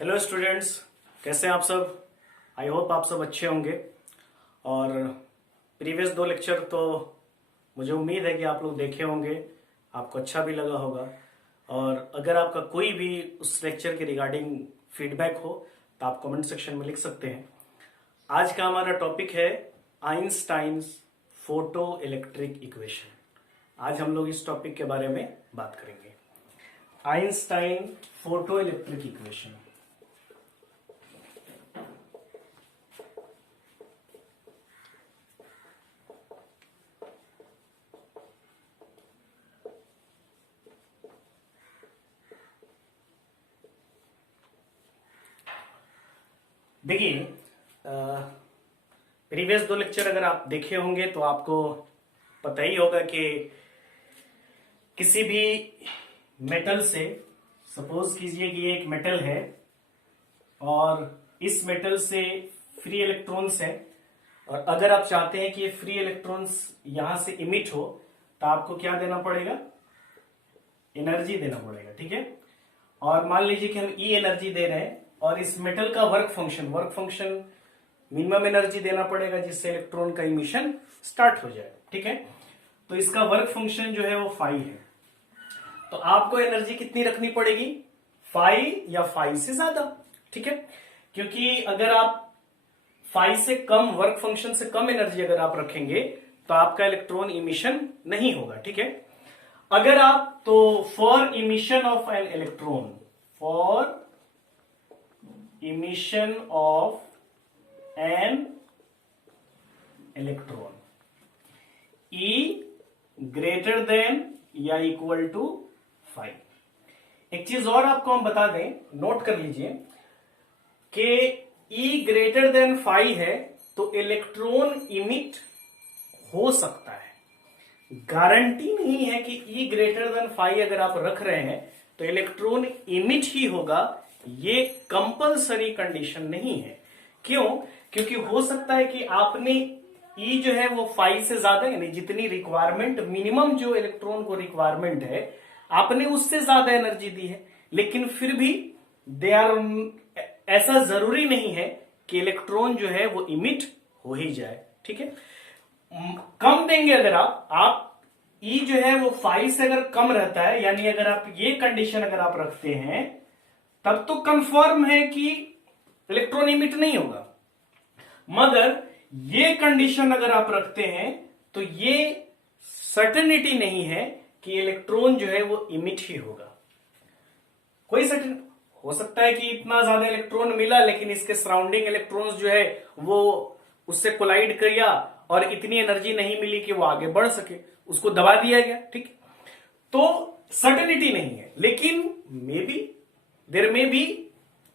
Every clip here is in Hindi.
हेलो स्टूडेंट्स, कैसे हैं आप सब। आई होप आप सब अच्छे होंगे। और प्रीवियस 2 लेक्चर तो मुझे उम्मीद है कि आप लोग देखे होंगे, आपको अच्छा भी लगा होगा। और अगर आपका कोई भी उस लेक्चर के रिगार्डिंग फीडबैक हो तो आप कमेंट सेक्शन में लिख सकते हैं। आज का हमारा टॉपिक है आइंस्टाइन्स फोटो इलेक्ट्रिक इक्वेशन। आज हम लोग इस टॉपिक के बारे में बात करेंगे। Einstein photo electric equation. देखिए, प्रीवियस 2 लेक्चर अगर आप देखे होंगे तो आपको पता ही होगा कि किसी भी मेटल से, सपोज कीजिए कि ये एक मेटल है और इस मेटल से फ्री इलेक्ट्रॉन्स है, और अगर आप चाहते हैं कि ये फ्री इलेक्ट्रॉन्स यहां से इमिट हो तो आपको क्या देना पड़ेगा, एनर्जी देना पड़ेगा। ठीक है। और मान लीजिए कि हम ई एनर्जी दे रहे हैं और इस मेटल का वर्क फंक्शन मिनिमम एनर्जी देना पड़ेगा जिससे इलेक्ट्रॉन का इमिशन स्टार्ट हो जाए। ठीक है। तो इसका वर्क फंक्शन जो है वो फाई है। तो आपको एनर्जी कितनी रखनी पड़ेगी, फाई या फाई से ज्यादा। ठीक है। क्योंकि अगर आप फाई से कम, वर्क फंक्शन से कम एनर्जी अगर आप रखेंगे तो आपका इलेक्ट्रॉन इमिशन नहीं होगा। ठीक है। अगर आप तो for emission of an electron, for emission of an electron, E greater than या इक्वल टू 5। एक चीज और आपको हम बता दें, नोट कर लीजिए कि ई ग्रेटर देन 5 है तो इलेक्ट्रॉन इमिट हो सकता है। गारंटी नहीं है कि ई ग्रेटर देन 5 अगर आप रख रहे हैं तो इलेक्ट्रॉन इमिट ही होगा, ये कंपलसरी कंडीशन नहीं है। क्यों? क्योंकि हो सकता है कि आपने ई जो है वो 5 से ज्यादा, यानी जितनी रिक्वायरमेंट, मिनिमम जो इलेक्ट्रॉन को रिक्वायरमेंट है, आपने उससे ज्यादा एनर्जी दी है, लेकिन फिर भी दे आर, ऐसा जरूरी नहीं है कि इलेक्ट्रॉन जो है वो इमिट हो ही जाए। ठीक है। कम देंगे अगर आप ई जो है वो 5 से अगर कम रहता है, यानी अगर आप ये कंडीशन अगर आप रखते हैं तब तो कंफर्म है कि इलेक्ट्रॉन इमिट नहीं होगा। मगर ये कंडीशन अगर आप रखते हैं तो ये सर्टेनिटी नहीं है कि इलेक्ट्रॉन जो है वो इमिट ही होगा। कोई सर्टेन हो सकता है कि इतना ज्यादा इलेक्ट्रॉन मिला लेकिन इसके सराउंडिंग इलेक्ट्रॉन्स जो है वो उससे कोलाइड किया और इतनी एनर्जी नहीं मिली कि वो आगे बढ़ सके, उसको दबा दिया गया। ठीक। तो सर्टेनिटी नहीं है, लेकिन maybe there maybe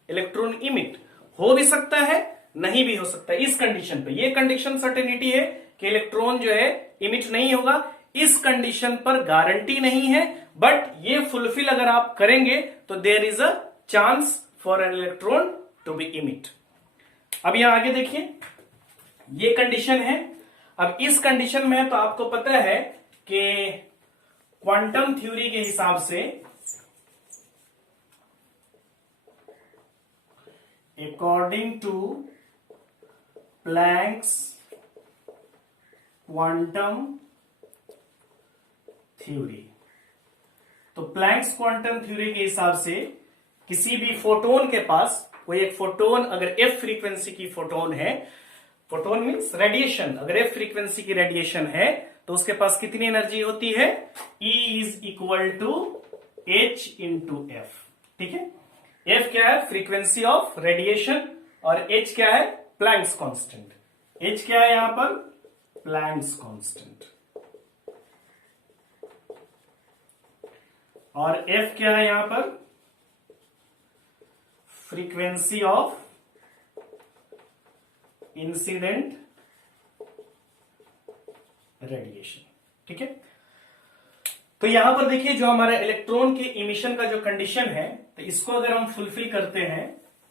electron emit हो भी सकता है, नहीं भी हो सकता है। इस कंडीशन पे, ये कंडीशन सर्टेनिटी है कि इलेक्ट्रॉन जो है इमिट नहीं होगा। इस कंडीशन पर गारंटी नहीं है, बट ये फुलफिल अगर आप करेंगे तो there is a chance for an electron to be emit. अब यहां आगे देखिए, ये कंडीशन है। अब इस कंडीशन में तो आपको पता है कि क्वांटम थ्योरी के हिसाब से according to Planck's quantum theory, तो प्लैंक्स क्वांटम थ्योरी के हिसाब से किसी भी फोटोन के पास, कोई एक फोटोन अगर एफ फ्रीक्वेंसी की फोटोन है, फोटोन मीन्स रेडिएशन, अगर एफ फ्रीक्वेंसी की रेडिएशन है तो उसके पास कितनी एनर्जी होती है, E is equal to H into F. ठीक है। एफ क्या है, फ्रीक्वेंसी ऑफ रेडिएशन, और H क्या है, प्लैंक्स कांस्टेंट। H क्या है यहां पर, प्लैंक्स कांस्टेंट, और F क्या है यहां पर, फ्रीक्वेंसी ऑफ इंसिडेंट रेडिएशन। ठीक है। तो यहां पर देखिए, जो हमारा इलेक्ट्रॉन के इमिशन का जो कंडीशन है, तो इसको अगर हम फुलफिल करते हैं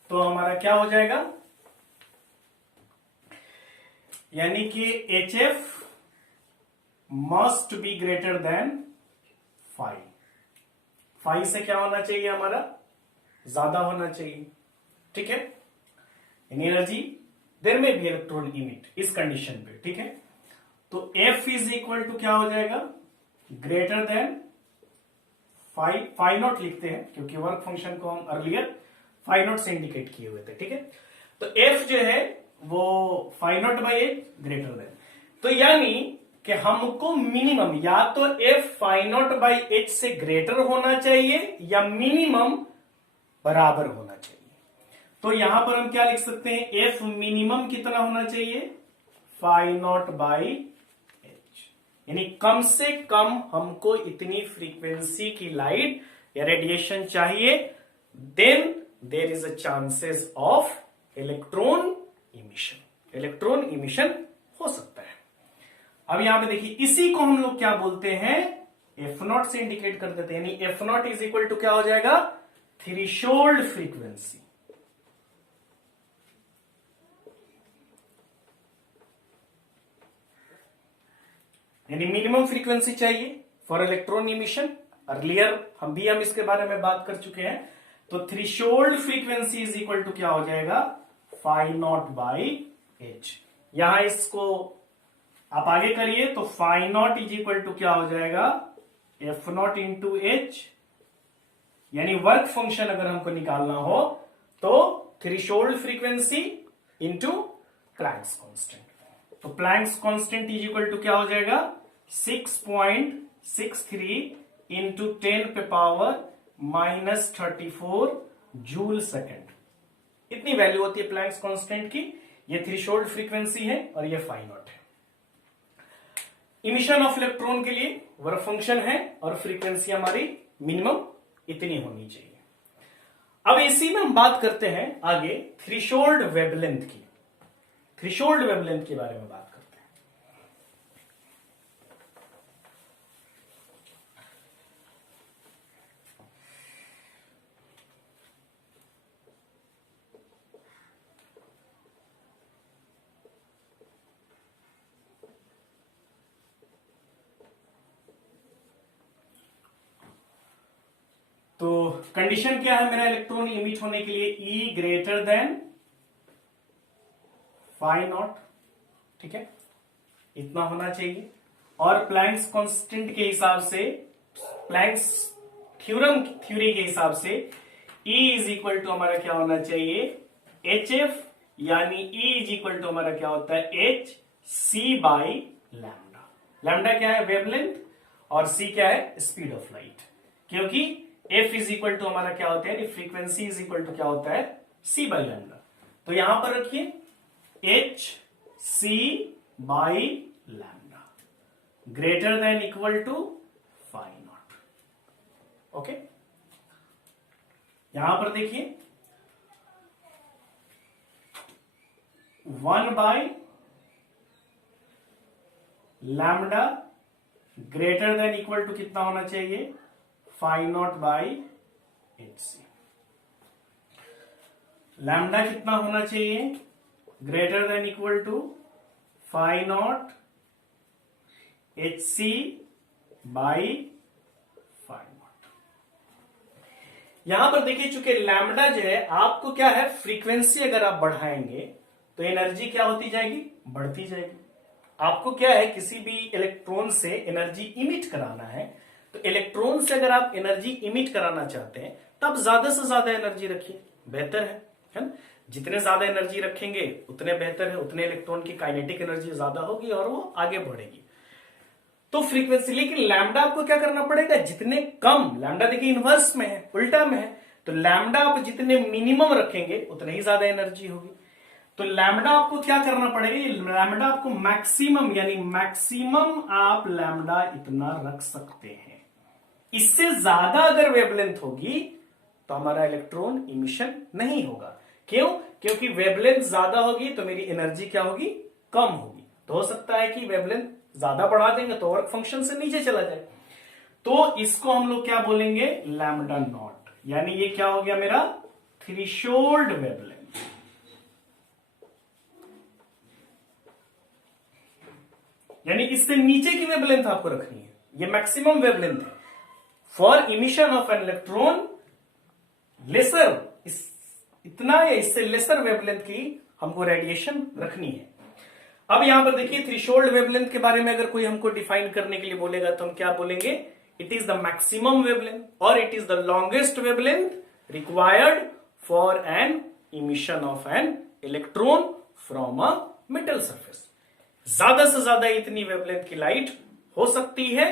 तो हमारा क्या हो जाएगा, यानी कि HF must be greater than 5। 5 से क्या होना चाहिए, हमारा ज्यादा होना चाहिए। ठीक है, इन एनर्जी देर में बी इलेक्ट्रॉन इमिट इस कंडीशन पे, ठीक है। तो F इज इक्वल टू क्या हो जाएगा, ग्रेटर देन फाइव नॉट लिखते हैं क्योंकि वर्क फंक्शन को हम अर्लियर फाइव नॉट से इंडिकेट किए हुए थे, ठीक है। तो F जो है वो five nought by H greater than, तो यानी कि हमको मिनिमम या तो F five nought by H से ग्रेटर होना चाहिए या मिनिमम बराबर होना चाहिए। तो यहां पर हम क्या लिख सकते हैं, F मिनिमम कितना होना चाहिए, फाइव नॉट बाई एच, यानी कम से कम हमको इतनी फ्रीक्वेंसी की लाइट या रेडिएशन चाहिए, then there is a chances of electron emission, electron emission हो सकता है। अब यहां पे देखिए, इसी को हम लोग क्या बोलते हैं, एफ नॉट से इंडिकेट कर देते हैं, यानी F nought is equal to क्या हो जाएगा, थ्रेशोल्ड फ्रीक्वेंसी। यानी मिनिमम फ्रीक्वेंसी चाहिए फॉर इलेक्ट्रॉन इमिशन। अर्लियर हम इसके बारे में बात कर चुके हैं। तो threshold frequency is equal to क्या हो जाएगा, फाइव नॉट बाई एच। यहां इसको आप आगे करिए तो phi naught is equal to क्या हो जाएगा, एफ नॉट इंटू एच, यानी वर्क फंक्शन अगर हमको निकालना हो तो threshold frequency into Planck's constant. तो Planck's constant is equal to क्या हो जाएगा, 6.63 इंटू 10 पे पावर -34 जूल सेकेंड। इतनी वैल्यू होती है प्लैंक्स कांस्टेंट की। ये थ्रेशोल्ड फ्रीक्वेंसी है और ये फाइव नॉट है। इमिशन ऑफ इलेक्ट्रॉन के लिए वर्क फंक्शन है और फ्रीक्वेंसी हमारी मिनिमम इतनी होनी चाहिए। अब इसी में हम बात करते हैं आगे थ्रेशोल्ड वेवलेंथ की। थ्रेशोल्ड वेवलेंथ के बारे में बात करते हैं। तो कंडीशन क्या है मेरा इलेक्ट्रॉन इमिट होने के लिए, ई ग्रेटर देन फाइव नॉट, ठीक है, इतना होना चाहिए। और प्लैंक्स कांस्टेंट के हिसाब से, प्लैंक्स थ्योरी के हिसाब से E इज इक्वल टू हमारा क्या होना चाहिए, एच एफ, यानी E इज इक्वल टू हमारा क्या होता है, H C by lambda. Lambda क्या है, वेवलेंथ, और सी क्या है, स्पीड ऑफ लाइट। क्योंकि F इज इक्वल टू हमारा क्या होता है, फ्रीक्वेंसी इज इक्वल टू क्या होता है, C बाई लैम्डा। तो यहां पर रखिए H C by lambda greater than equal to phi nought. Okay, यहां पर देखिए 1 by lambda greater than equal to कितना होना चाहिए, phi nought by H C. लैम्डा कितना होना चाहिए, greater than equal to phi nought H C by phi nought. यहां पर देखिए, चूंकि लैम्डा जो है आपको क्या है, फ्रीक्वेंसी अगर आप बढ़ाएंगे तो एनर्जी क्या होती जाएगी, बढ़ती जाएगी। आपको क्या है, किसी भी इलेक्ट्रॉन से एनर्जी इमिट कराना है, तो इलेक्ट्रॉन से अगर आप एनर्जी इमिट कराना चाहते हैं तब ज्यादा से ज्यादा एनर्जी रखिए, बेहतर है ना। जितने ज्यादा एनर्जी रखेंगे उतने बेहतर है, उतने इलेक्ट्रॉन की काइनेटिक एनर्जी ज्यादा होगी और वो आगे बढ़ेगी। तो फ्रीक्वेंसी, लेकिन लैम्डा आपको क्या करना पड़ेगा, जितने कम, लैम्डा देखिए इनवर्स में है, उल्टा में है, तो लैम्डा आप जितने मिनिमम रखेंगे उतने ही ज्यादा एनर्जी होगी। तो लैम्डा आपको क्या करना पड़ेगा, लैम्डा आपको मैक्सिमम, यानी मैक्सिमम आप लैम्डा इतना रख सकते हैं। इससे ज्यादा अगर वेवलेंथ होगी तो हमारा इलेक्ट्रॉन इमिशन नहीं होगा। क्यों, क्योंकि वेवलेंथ ज्यादा होगी तो मेरी एनर्जी क्या होगी, कम होगी। तो हो सकता है कि वेवलेंथ ज्यादा बढ़ा देंगे तो वर्क फंक्शन से नीचे चला जाए। तो इसको हम लोग क्या बोलेंगे, लैम्डा नॉट, यानी ये क्या हो गया मेरा थ्रेशोल्ड वेवलेंथ। यानी इससे नीचे की वेवलेंथ आपको रखनी है, ये मैक्सिमम वेवलेंथ है for emission of an electron lesser, इतना या इससे लेसर वेवलेंथ की हमको रेडिएशन रखनी है। अब यहां पर देखिए थ्रेशोल्ड वेवलेंथ के बारे में अगर कोई हमको डिफाइन करने के लिए बोलेगा तो हम क्या बोलेंगे, it is the maximum wavelength और it is the longest wavelength required for an emission of an electron from a metal surface. ज्यादा से ज्यादा इतनी वेवलेंथ की लाइट हो सकती है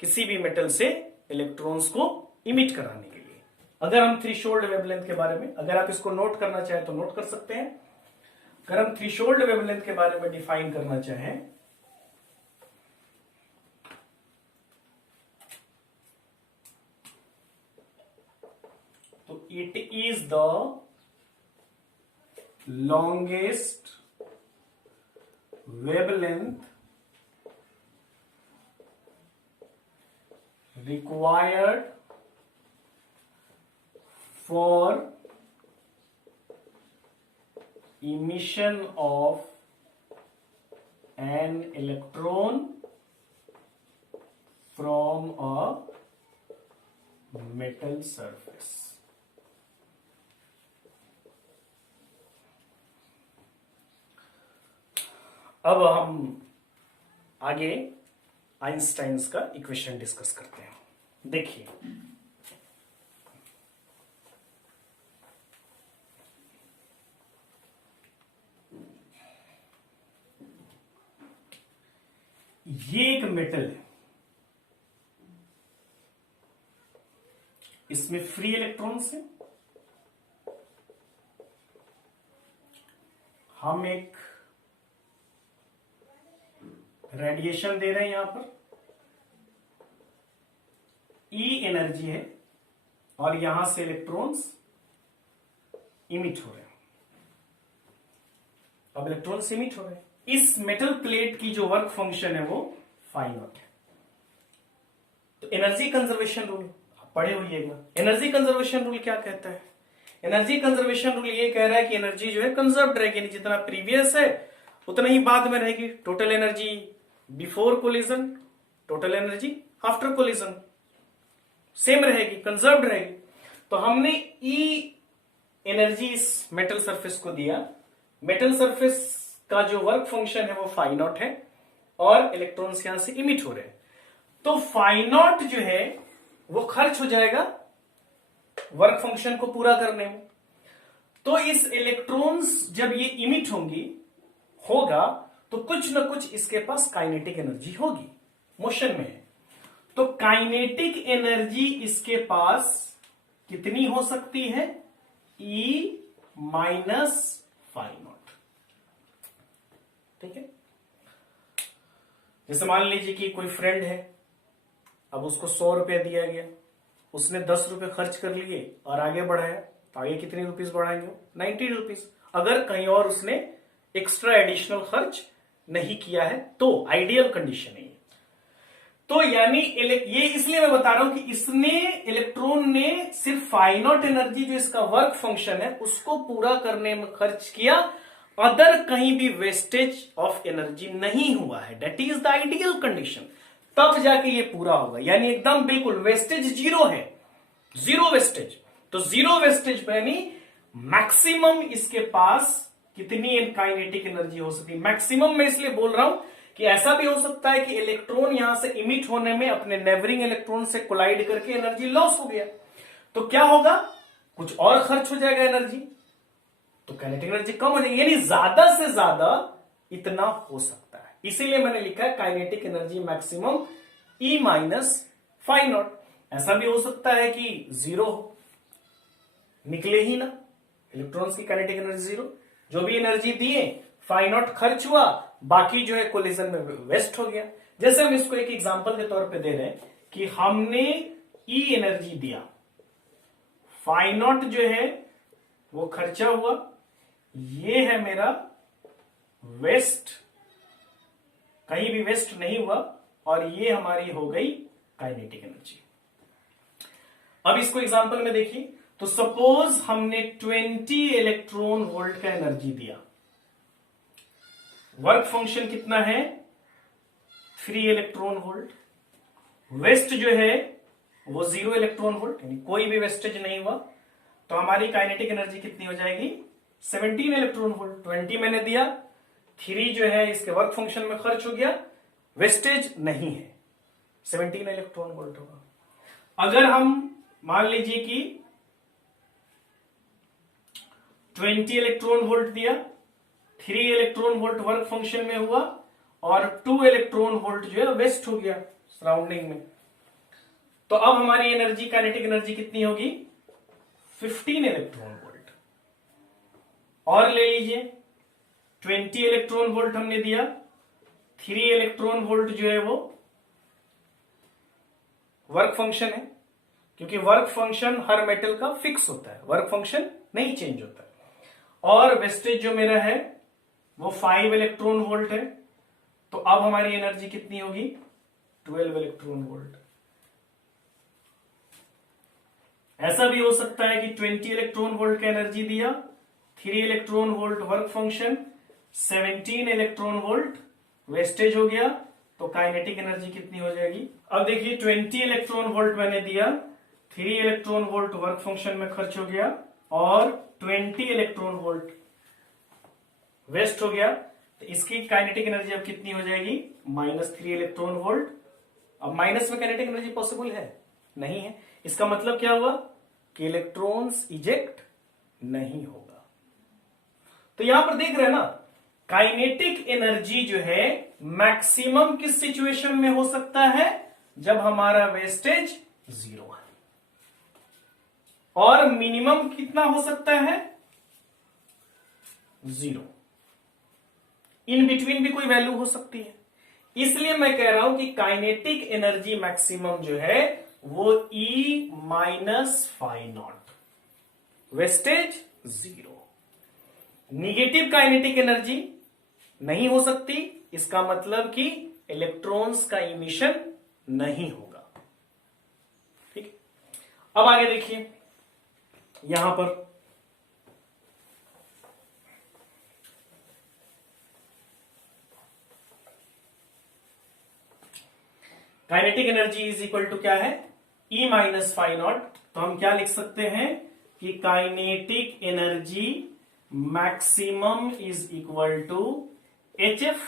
किसी भी मेटल से इलेक्ट्रॉन्स को इमिट कराने के लिए। अगर हम थ्रेशोल्ड वेवलेंथ के बारे में, अगर आप इसको नोट करना चाहें तो नोट कर सकते हैं। अगर हम थ्रेशोल्ड वेवलेंथ के बारे में डिफाइन करना चाहें तो it is the longest wavelength required for emission of an electron from a metal surface। अब हम आगे आइंस्टाइन्स का इक्वेशन डिस्कस करते हैं। देखिए ये एक मेटल है, इसमें फ्री इलेक्ट्रॉन्स है। हम एक रेडिएशन दे रहे हैं, यहां पर ई एनर्जी है और यहां से इलेक्ट्रॉन्स इमिट हो रहे हैं। अब इलेक्ट्रॉन्स इमिट हो रहे हैं, इस मेटल प्लेट की जो वर्क फंक्शन है वो फाई नॉट है। तो एनर्जी कंजर्वेशन रूल आप पढ़े होइएगा। एनर्जी कंजर्वेशन रूल क्या कहता है? एनर्जी कंजर्वेशन रूल ये कह रहा है कि एनर्जी जो है कंजर्व्ड रहेगी, जितना प्रीवियस है उतना ही बाद में रहेगी। Total energy before collision, total energy after collision same रहेगी, कंजर्व्ड रहेगी। तो हमने ई एनर्जी इस मेटल सरफेस को दिया। मेटल सरफेस का जो वर्क फंक्शन है वो फाई नॉट है और इलेक्ट्रॉन्स यहां से इमिट हो रहे हैं। तो फाई नॉट जो है वो खर्च हो जाएगा वर्क फंक्शन को पूरा करने में। तो इस इलेक्ट्रॉन्स जब ये इमिट होगा तो कुछ ना कुछ इसके पास काइनेटिक एनर्जी होगी, मोशन में है। तो काइनेटिक एनर्जी इसके पास कितनी हो सकती है? E minus phi nought. ठीक है, जैसे मान लीजिए कि कोई फ्रेंड है, अब उसको 100 रुपया दिया गया, उसने 10 रुपए खर्च कर लिए और आगे बढ़ाया, तो आगे कितने रुपीस बढ़ाएंगे? 90 रुपीस। अगर कहीं और उसने एक्स्ट्रा एडिशनल खर्च नहीं किया है तो आइडियल कंडीशन है। तो यानी ये इसलिए मैं बता रहा हूं कि इसने इलेक्ट्रॉन ने सिर्फ फाई नॉट एनर्जी जो इसका वर्क फंक्शन है उसको पूरा करने में खर्च किया, अदर कहीं भी वेस्टेज ऑफ एनर्जी नहीं हुआ है। That is the ideal condition, तब जाके ये पूरा होगा। यानी एकदम बिल्कुल वेस्टेज जीरो है, जीरो वेस्टेज। तो जीरो वेस्टेज यानी मैक्सिमम इसके पास कितनी काइनेटिक एनर्जी हो सकती है। मैक्सिमम मैं इसलिए बोल रहा हूं कि ऐसा भी हो सकता है कि इलेक्ट्रॉन यहां से इमिट होने में अपने नेबरिंग इलेक्ट्रॉन से कोलाइड करके एनर्जी लॉस हो गया, तो क्या होगा? कुछ और खर्च हो जाएगा एनर्जी, तो काइनेटिक एनर्जी कम हो जाएगी। यानी ज्यादा से ज्यादा इतना हो सकता है, इसीलिए मैंने लिखा है kinetic energy maximum E minus phi nought. ऐसा भी हो सकता है कि जीरो निकले ही ना, इलेक्ट्रॉन्स की काइनेटिक एनर्जी जीरो, जो भी एनर्जी दिए फाई नॉट खर्च हुआ, बाकी जो है कोलिजन में वेस्ट हो गया। जैसे हम इसको एक एग्जांपल के तौर पे दे रहे हैं कि हमने ई एनर्जी दिया, फाई नॉट जो है वो खर्चा हुआ, ये है मेरा वेस्ट, कहीं भी वेस्ट नहीं हुआ, और ये हमारी हो गई काइनेटिक एनर्जी। अब इसको एग्जांपल में देखिए, तो सपोज हमने 20 इलेक्ट्रॉन वोल्ट का एनर्जी दिया, वर्क फंक्शन कितना है? 3 इलेक्ट्रॉन वोल्ट। वेस्ट जो है वो 0 इलेक्ट्रॉन वोल्ट, यानी कोई भी वेस्टेज नहीं हुआ। तो हमारी काइनेटिक एनर्जी कितनी हो जाएगी 17 इलेक्ट्रॉन वोल्ट। 20 मैंने दिया, 3 जो है इसके वर्क फंक्शन में खर्च हो गया, वेस्टेज नहीं है, 17 इलेक्ट्रॉन वोल्ट होगा। अगर हम मान लीजिए कि 20 इलेक्ट्रॉन वोल्ट दिया, 3 इलेक्ट्रॉन वोल्ट वर्क फंक्शन में हुआ और 2 इलेक्ट्रॉन वोल्ट जो है वेस्ट हो गया सराउंडिंग में, तो अब हमारी एनर्जी काइनेटिक एनर्जी कितनी होगी 15 इलेक्ट्रॉन वोल्ट। और ले लीजिए 20 इलेक्ट्रॉन वोल्ट हमने दिया, 3 इलेक्ट्रॉन वोल्ट जो है वो वर्क फंक्शन है, क्योंकि वर्क फंक्शन हर मेटल का फिक्स होता है, वर्क फंक्शन नहीं चेंज होता है। और वेस्टेज जो मेरा है वो 5 इलेक्ट्रॉन वोल्ट है, तो अब हमारी एनर्जी कितनी होगी 12 इलेक्ट्रॉन वोल्ट। ऐसा भी हो सकता है कि 20 इलेक्ट्रॉन वोल्ट का एनर्जी दिया, 3 electron volt work function, 17 electron volt wastage हो गया, तो काइनेटिक एनर्जी कितनी हो जाएगी। अब देखिए 20 इलेक्ट्रॉन वोल्ट मैंने दिया, 3 इलेक्ट्रॉन वोल्ट वर्क फंक्शन में खर्च हो गया और 20 इलेक्ट्रॉन वोल्ट वेस्ट हो गया, तो इसकी काइनेटिक एनर्जी अब कितनी हो जाएगी -3 इलेक्ट्रॉन वोल्ट। अब माइनस में काइनेटिक एनर्जी पॉसिबल है नहीं है, इसका मतलब क्या हुआ कि इलेक्ट्रॉन्स इजेक्ट नहीं होगा। तो यहां पर देख रहे हैं ना, काइनेटिक एनर्जी जो है मैक्सिमम किस सिचुएशन में हो सकता है जब हमारा वेस्टेज 0 है, और मिनिमम कितना हो सकता है 0। इन बिटवीन भी कोई वैल्यू हो सकती है, इसलिए मैं कह रहा हूं कि काइनेटिक एनर्जी मैक्सिमम जो है वो E minus phi nought, wastage 0। Negative kinetic energy नहीं हो सकती, इसका मतलब कि इलेक्ट्रॉन्स का इमिशन नहीं होगा। ठीक, अब आगे देखिए यहां पर kinetic energy is equal to क्या है E माइनस फाइ नॉट, तो हम क्या लिख सकते हैं कि kinetic energy maximum is equal to HF,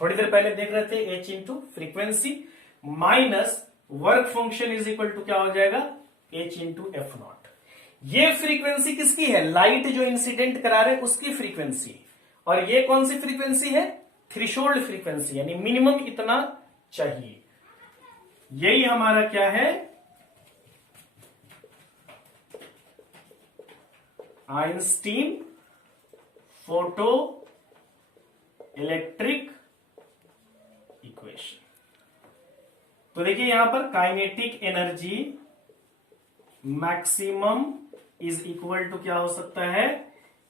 थोड़ी देर पहले देख रहे थे H into frequency, minus work function is equal to क्या हो जाएगा H इंटू एफ नॉट। ये फ्रीक्वेंसी किसकी है, लाइट जो इंसिडेंट करा रहे उसकी फ्रीक्वेंसी, और ये कौन सी फ्रीक्वेंसी है थ्रेशोल्ड फ्रीक्वेंसी, यानी मिनिमम इतना चाहिए। यही हमारा क्या है आइंस्टीन फोटो इलेक्ट्रिक इक्वेशन। तो देखिए यहां पर kinetic energy maximum is equal to क्या हो सकता है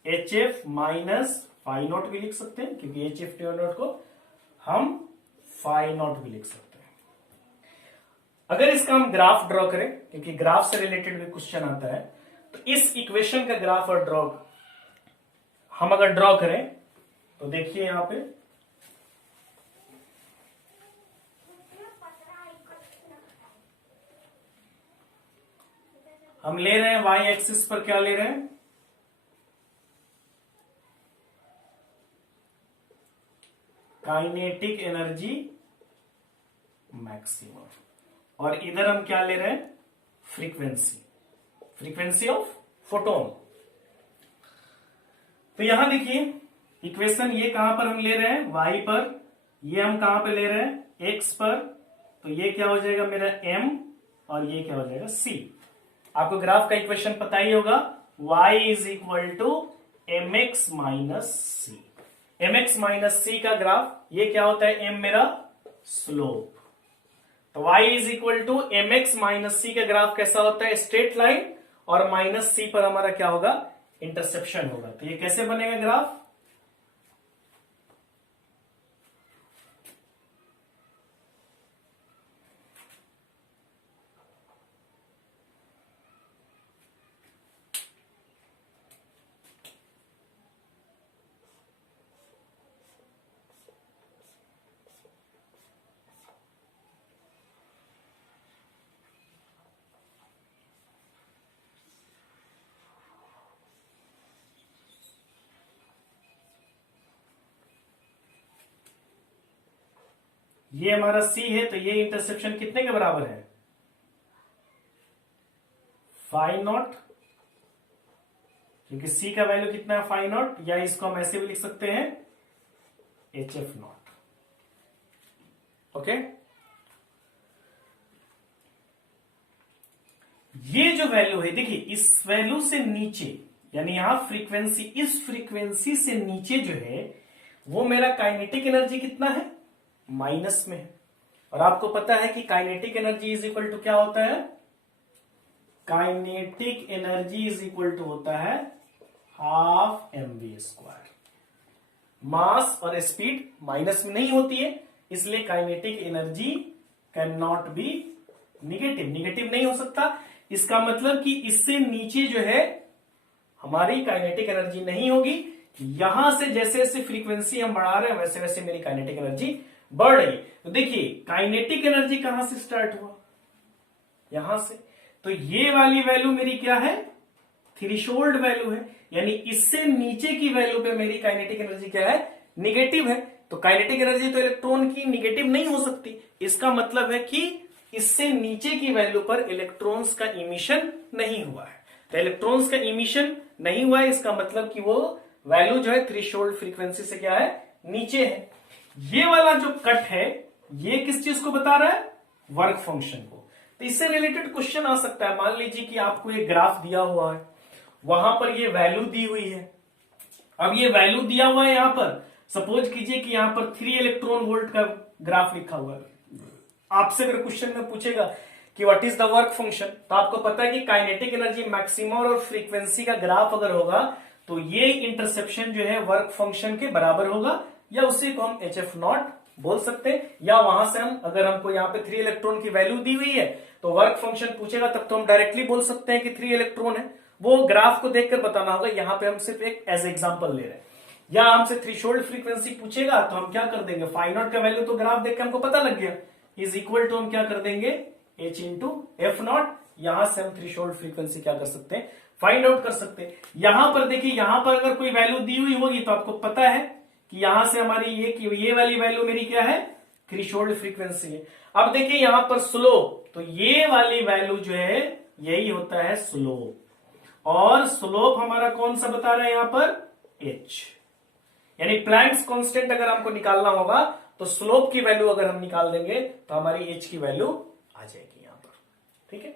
HF माइनस फाइ नॉट भी लिख सकते हैं, क्योंकि HF नॉट को हम फाइ नॉट भी लिख सकते हैं। अगर इसका हम ग्राफ ड्रॉ करें, क्योंकि ग्राफ से रिलेटेड भी क्वेश्चन आता है, तो इस इक्वेशन का ग्राफ और ड्रॉ हम अगर ड्रॉ करें तो देखिए यहां पे हम ले रहे हैं वाई एक्सिस पर क्या ले रहे हैं काइनेटिक एनर्जी मैक्सिमम, और इधर हम क्या ले रहे हैं फ्रीक्वेंसी ऑफ फोटोन। तो यहां देखिए इक्वेशन ये कहां पर हम ले रहे हैं y पर, ये हम कहां पे ले रहे हैं x पर, तो ये क्या हो जाएगा मेरा m और ये क्या हो जाएगा c। आपको ग्राफ का इक्वेशन पता ही होगा, y is equal to mx minus C. mx minus C का ग्राफ ये क्या होता है m मेरा स्लोप, तो y is equal to mx minus C का ग्राफ कैसा होता है स्ट्रेट लाइन, और माइनस सी पर हमारा क्या होगा इंटरसेप्शन होगा। तो ये कैसे बनेगा ग्राफ, ये हमारा सी है, तो ये इंटरसेप्शन कितने के बराबर है? फाई नॉट, क्योंकि सी का वैल्यू कितना है? फाई नॉट, या इसको हम ऐसे भी लिख सकते हैं एच एफ नॉट। ओके, ये जो वैल्यू है, देखिए इस वैल्यू से नीचे, यानी यहां फ्रीक्वेंसी, इस फ्रीक्वेंसी से नीचे जो है वो मेरा काइनेटिक एनर्जी कितना है? माइनस में है। और आपको पता है कि kinetic energy is equal to क्या होता है? Kinetic energy is equal to होता है हाफ mv स्क्वायर। मास और स्पीड माइनस में नहीं होती है, इसलिए kinetic energy can not be negative, negative नहीं हो सकता। इसका मतलब कि इससे नीचे जो है हमारी काइनेटिक एनर्जी नहीं होगी। यहां से जैसे जैसे फ्रीक्वेंसी हम बढ़ा रहे हैं वैसे वैसे मेरी काइनेटिक एनर्जी बढ़ रही। तो देखिए काइनेटिक एनर्जी कहां से स्टार्ट हुआ? यहां से। तो ये वाली वैल्यू मेरी क्या है? थ्रेशोल्ड वैल्यू है, यानी इससे नीचे की वैल्यू पे मेरी काइनेटिक एनर्जी क्या है? निगेटिव है। तो काइनेटिक एनर्जी तो इलेक्ट्रॉन की निगेटिव नहीं हो सकती। इसका मतलब है कि इससे नीचे की वैल्यू पर इलेक्ट्रॉन्स का इमिशन नहीं हुआ है। तो इलेक्ट्रॉन्स का इमिशन नहीं हुआ है, इसका मतलब कि वो वैल्यू जो है थ्रेशोल्ड फ्रीक्वेंसी से क्या है? नीचे है। ये वाला जो कट है ये किस चीज को बता रहा है? वर्क फंक्शन को। तो इससे रिलेटेड क्वेश्चन आ सकता है। मान लीजिए कि आपको एक ग्राफ दिया हुआ है, वहां पर ये वैल्यू दी हुई है। अब ये वैल्यू दिया हुआ है, यहां पर सपोज कीजिए कि यहां पर 3 इलेक्ट्रॉन वोल्ट का ग्राफ लिखा हुआ है। आपसे अगर क्वेश्चन में पूछेगा कि what is the work function, तो आपको पता है कि काइनेटिक एनर्जी मैक्सिमम और फ्रीक्वेंसी का ग्राफ अगर होगा तो ये इंटरसेप्शन जो है वर्क फंक्शन के बराबर होगा, या उसी को हम एच एफ नॉट बोल सकते हैं। या वहां से हम, अगर हमको यहाँ पे 3 इलेक्ट्रॉन की वैल्यू दी हुई है तो वर्क फंक्शन पूछेगा तब तो हम डायरेक्टली बोल सकते हैं कि 3 इलेक्ट्रॉन है। वो ग्राफ को देखकर बताना होगा, यहाँ पे हम सिर्फ एक एज एग्जाम्पल ले रहे हैं। या हमसे थ्रेशोल्ड फ्रीक्वेंसी पूछेगा तो हम क्या कर देंगे? फाई नॉट का वैल्यू तो ग्राफ देख के हमको पता लग गया, इज इक्वल टू हम क्या कर देंगे? H into F not. यहां से हम थ्रेशोल्ड फ्रीक्वेंसी क्या कर सकते हैं? फाइंड आउट कर सकते हैं। यहां पर देखिए, यहां पर अगर कोई वैल्यू दी हुई होगी तो आपको पता है कि यहां से हमारी ये वाली वैल्यू मेरी क्या है? थ्रेशोल्ड फ्रीक्वेंसी है। अब देखिए यहां पर स्लोप, तो ये वाली वैल्यू जो है यही होता है स्लोप। और स्लोप हमारा कौन सा बता रहा है यहां पर? एच। यानी प्लैंक्स कांस्टेंट अगर हमको निकालना होगा तो स्लोप की वैल्यू अगर हम निकाल देंगे तो हमारी एच की वैल्यू आ जाएगी यहां पर। ठीक है,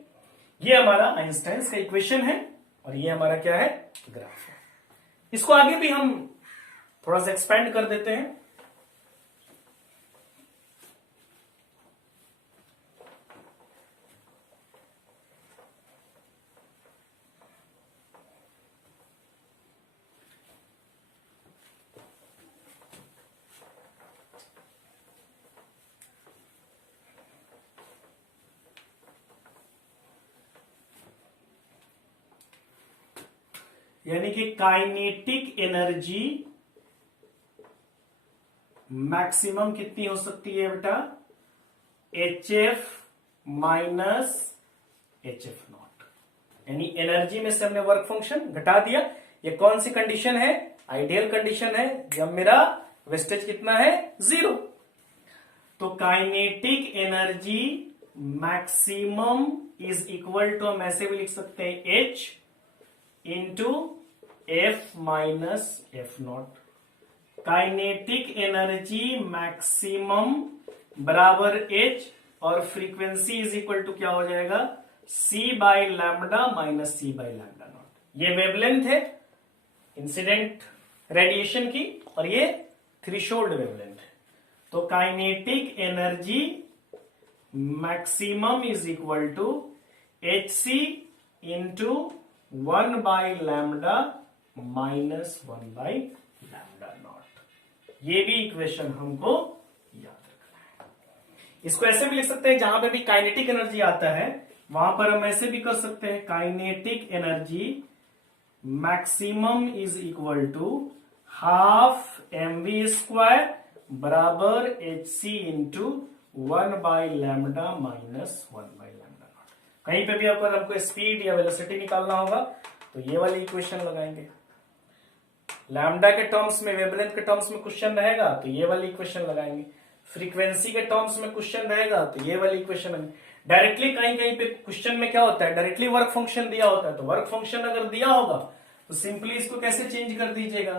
ये हमारा आइंस्टाइन्स का इक्वेशन है और ये हमारा क्या है? ग्राफ है। इसको आगे भी हम थोड़ा सा एक्सपेंड कर देते हैं। यानी कि काइनेटिक एनर्जी मैक्सिमम कितनी हो सकती है बेटा? H F minus H F naught. यानी एनर्जी में से हमने वर्क फंक्शन घटा दिया। ये कौन सी कंडीशन है? आइडियल कंडीशन है, जब मेरा वेस्टेज कितना है? 0। तो kinetic energy maximum is equal to, हम ऐसे भी लिख सकते हैं, H into F minus F naught. Kinetic energy maximum बराबर एच और फ्रीक्वेंसी इज इक्वल टू क्या हो जाएगा? C by lambda minus C by lambda naught. ये वेवलेंथ है इंसिडेंट रेडिएशन की और ये थ्रेशोल्ड वेवलेंथ है। तो kinetic energy maximum is equal to H C into 1 by lambda minus 1 by lambda naught. ये भी इक्वेशन हमको याद रखना है। इसको ऐसे भी लिख सकते हैं, जहां पे भी काइनेटिक एनर्जी आता है वहां पर हम ऐसे भी कर सकते हैं, kinetic energy maximum is equal to half mv square बराबर H C into 1 by lambda minus 1 by lambda naught. कहीं पे भी अगर हमको स्पीड या वेलोसिटी निकालना होगा तो ये वाली इक्वेशन लगाएंगे। लैम्डा के टर्म्स में, वेवलेंथ के टर्म्स में क्वेश्चन रहेगा तो ये वाली इक्वेशन लगाएंगे। फ्रीक्वेंसी के टर्म्स में क्वेश्चन रहेगा तो ये वाली इक्वेशन है। डायरेक्टली कहीं कहीं पे क्वेश्चन में क्या होता है, डायरेक्टली वर्क फंक्शन दिया होता है, तो वर्क फंक्शन अगर दिया होगा तो सिंपली इसको कैसे चेंज कर दीजिएगा,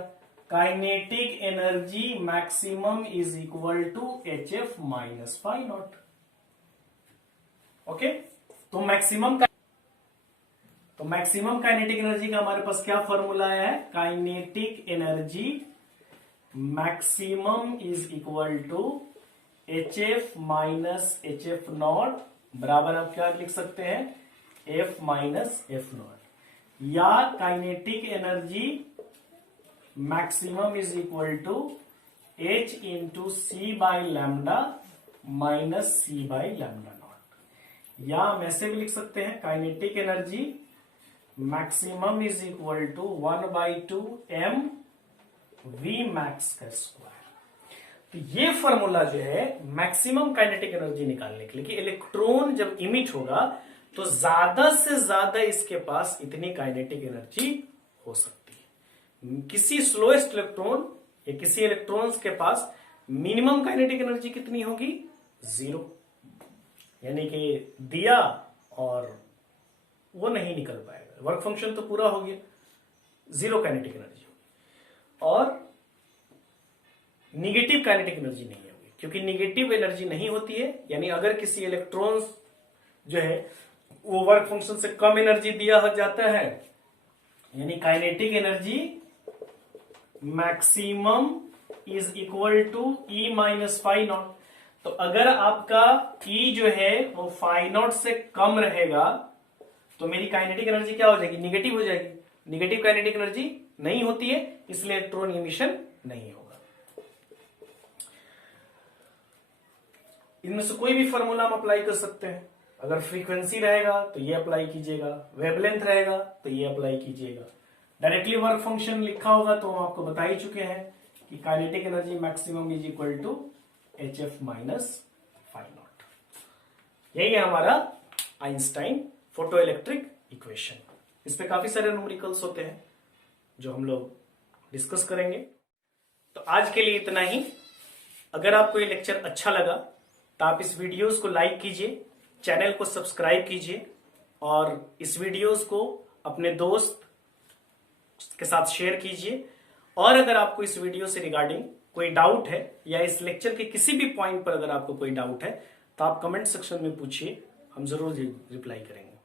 kinetic energy maximum is equal to HF minus phi naught. Okay, तो मैक्सिमम काइनेटिक एनर्जी का हमारे पास क्या फॉर्मूला है, kinetic energy maximum is equal to HF minus HF naught बराबर आप क्या लिख सकते हैं, F माइनस F नॉट, या kinetic energy maximum is equal to H into C by lambda minus C by lambda naught, या हम ऐसे भी लिख सकते हैं kinetic energy maximum is equal to 1/2 m V max का स्क्वायर। तो ये फॉर्मूला जो है मैक्सिमम काइनेटिक एनर्जी निकालने के लिए कि इलेक्ट्रॉन जब इमिट होगा तो ज्यादा से ज्यादा इसके पास इतनी काइनेटिक एनर्जी हो सकती है। किसी स्लोएस्ट इलेक्ट्रॉन या किसी इलेक्ट्रॉन्स के पास मिनिमम काइनेटिक एनर्जी कितनी होगी, 0, यानी कि दिया और वो नहीं निकल पाएगा, वर्क फंक्शन तो पूरा हो गया, 0 काइनेटिक एनर्जी होगी। और निगेटिव काइनेटिक एनर्जी नहीं होगी, क्योंकि निगेटिव एनर्जी नहीं होती है, यानी अगर किसी इलेक्ट्रॉन्स जो है वो वर्क फंक्शन से कम एनर्जी दिया जाता है, यानी kinetic energy maximum is equal to E minus phi naught. तो अगर आपका E जो है वो फाई नॉट से कम रहेगा तो मेरी काइनेटिक एनर्जी क्या हो जाएगी, निगेटिव हो जाएगी। निगेटिव काइनेटिक एनर्जी नहीं होती है, इसलिए इलेक्ट्रॉन इमिशन नहीं होगा। इनमें से कोई भी फॉर्मूला हम अप्लाई कर सकते हैं। अगर फ्रीक्वेंसी रहेगा तो ये अप्लाई कीजिएगा, वेवलेंथ रहेगा तो ये अप्लाई कीजिएगा। डायरेक्टली वर्क फंक्शन लिखा होगा तो हम आपको बता ही चुके हैं कि kinetic energy maximum is equal to HF minus phi naught. यही है हमारा आइंस्टाइन फोटो इलेक्ट्रिक इक्वेशन। इस पे काफी सारे न्यूमेरिकल्स होते हैं जो हम लोग डिस्कस करेंगे। तो आज के लिए इतना ही। अगर आपको ये लेक्चर अच्छा लगा तो आप इस वीडियोस को लाइक कीजिए, चैनल को सब्सक्राइब कीजिए और इस वीडियोस को अपने दोस्त के साथ शेयर कीजिए। और अगर आपको इस वीडियो से रिगार्डिंग कोई डाउट है या इस लेक्चर के किसी भी पॉइंट पर अगर आपको कोई डाउट है तो आप कमेंट सेक्शन में पूछिए, हम जरूर रिप्लाई करेंगे।